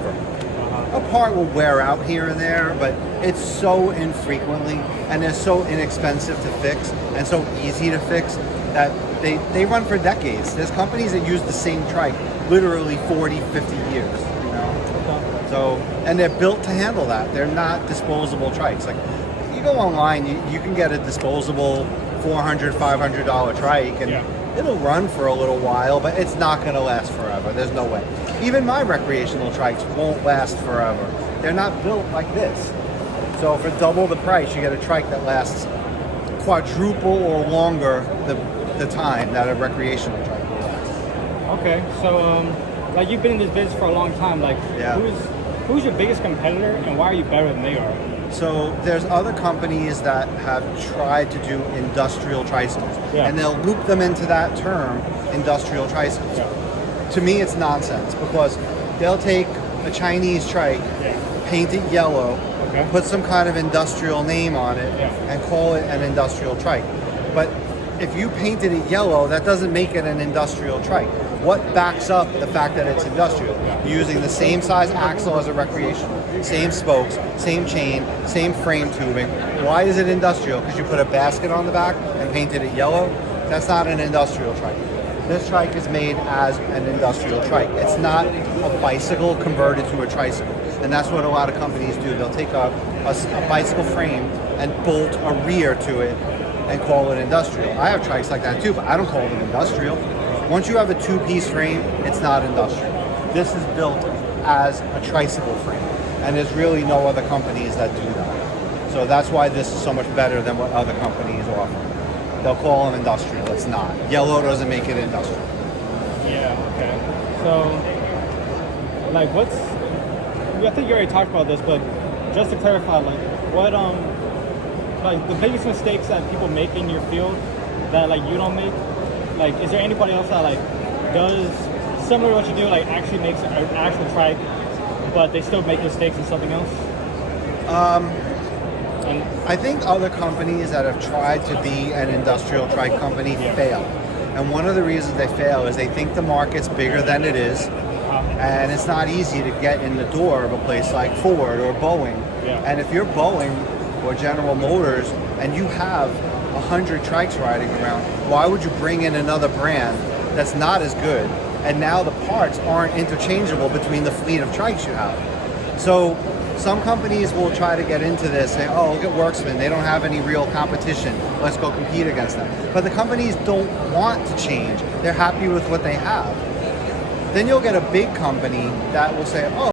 forever. A part will wear out here and there, but it's so infrequently, and they're so inexpensive to fix and so easy to fix that they run for decades. There's companies that use the same trike literally 40, 50 years, you know? So, and they're built to handle that. They're not disposable trikes. Like, you go online, you can get a disposable $400, $500 trike, and it'll run for a little while, but it's not going to last forever. There's no way. Even my recreational trikes won't last forever. They're not built like this. So for double the price, you get a trike that lasts quadruple or longer the time that a recreational trike will last. Okay, so like you've been in this business for a long time. Like, who's your biggest competitor, and why are you better than they are? So there's other companies that have tried to do industrial tricycles, and they'll loop them into that term, industrial tricycles. To me, it's nonsense, because they'll take a Chinese trike, paint it yellow, put some kind of industrial name on it, and call it an industrial trike. But if you painted it yellow, that doesn't make it an industrial trike. What backs up the fact that it's industrial? You're using the same size axle as a recreational, same spokes, same chain, same frame tubing. Why is it industrial? Because you put a basket on the back and painted it yellow? That's not an industrial trike. This trike is made as an industrial trike. It's not a bicycle converted to a tricycle. And that's what a lot of companies do. They'll take a bicycle frame and bolt a rear to it and call it industrial. I have trikes like that too, but I don't call them industrial. Once you have a two-piece frame, it's not industrial. This is built as a tricycle frame, and there's really no other companies that do that. So that's why this is so much better than what other companies offer. They'll call them industrial. It's not. Yellow doesn't make it industrial. Yeah, okay. So, like, I think you already talked about this, but just to clarify, like, what, like, the biggest mistakes that people make in your field that, like, you don't make? Like, is there anybody else that, like, does similar to what you do, like, actually makes an actual trike, but they still make mistakes in something else? I think other companies that have tried to be an industrial trike company fail. And one of the reasons they fail is they think the market's bigger than it is, and it's not easy to get in the door of a place like Ford or Boeing. And if you're Boeing or General Motors and you have 100 trikes riding around, why would you bring in another brand that's not as good? And now the parts aren't interchangeable between the fleet of trikes you have. So some companies will try to get into this, say, oh, look at Worksman, they don't have any real competition, let's go compete against them. But the companies don't want to change. They're happy with what they have. Then you'll get a big company that will say, oh,